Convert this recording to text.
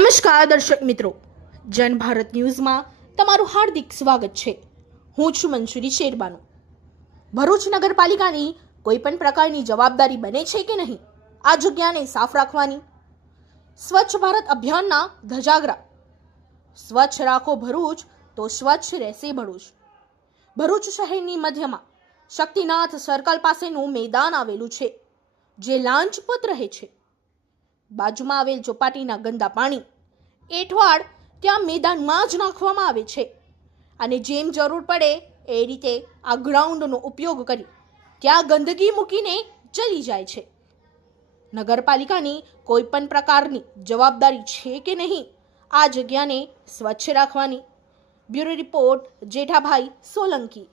નમસ્કાર દર્શક મિત્રો, જન ભારત ન્યૂઝમાં તમારું હાર્દિક સ્વાગત છે। હું છું મંસૂરી શેરબાનુ। ભરૂચ નગરપાલિકાની કોઈ પણ પ્રકારની જવાબદારી બને છે કે નહીં આ જગ્યાને સાફ રાખવાની? સ્વચ્છ ભારત અભિયાનના ધજાગરા। સ્વચ્છ રાખો ભરૂચ તો સ્વચ્છ રહેશે ભરૂચ। ભરૂચ શહેરની મધ્યમાં શક્તિનાથ સર્કલ પાસેનું મેદાન આવેલું છે, જે લાંચપત રહે છે। બાજુમાં આવેલ ચોપાટીના ગંદા પાણી એઠવાડ ત્યાં મેદાનમાં જ નાખવામાં આવે છે અને જેમ જરૂર પડે એ રીતે આ ગ્રાઉન્ડનો ઉપયોગ કરી ત્યાં ગંદકી મૂકીને ચલી જાય છે। નગરપાલિકાની કોઈ પણ પ્રકારની જવાબદારી છે કે નહીં આ જગ્યાને સ્વચ્છ રાખવાની? Bureau report, Jethabhai Solanki.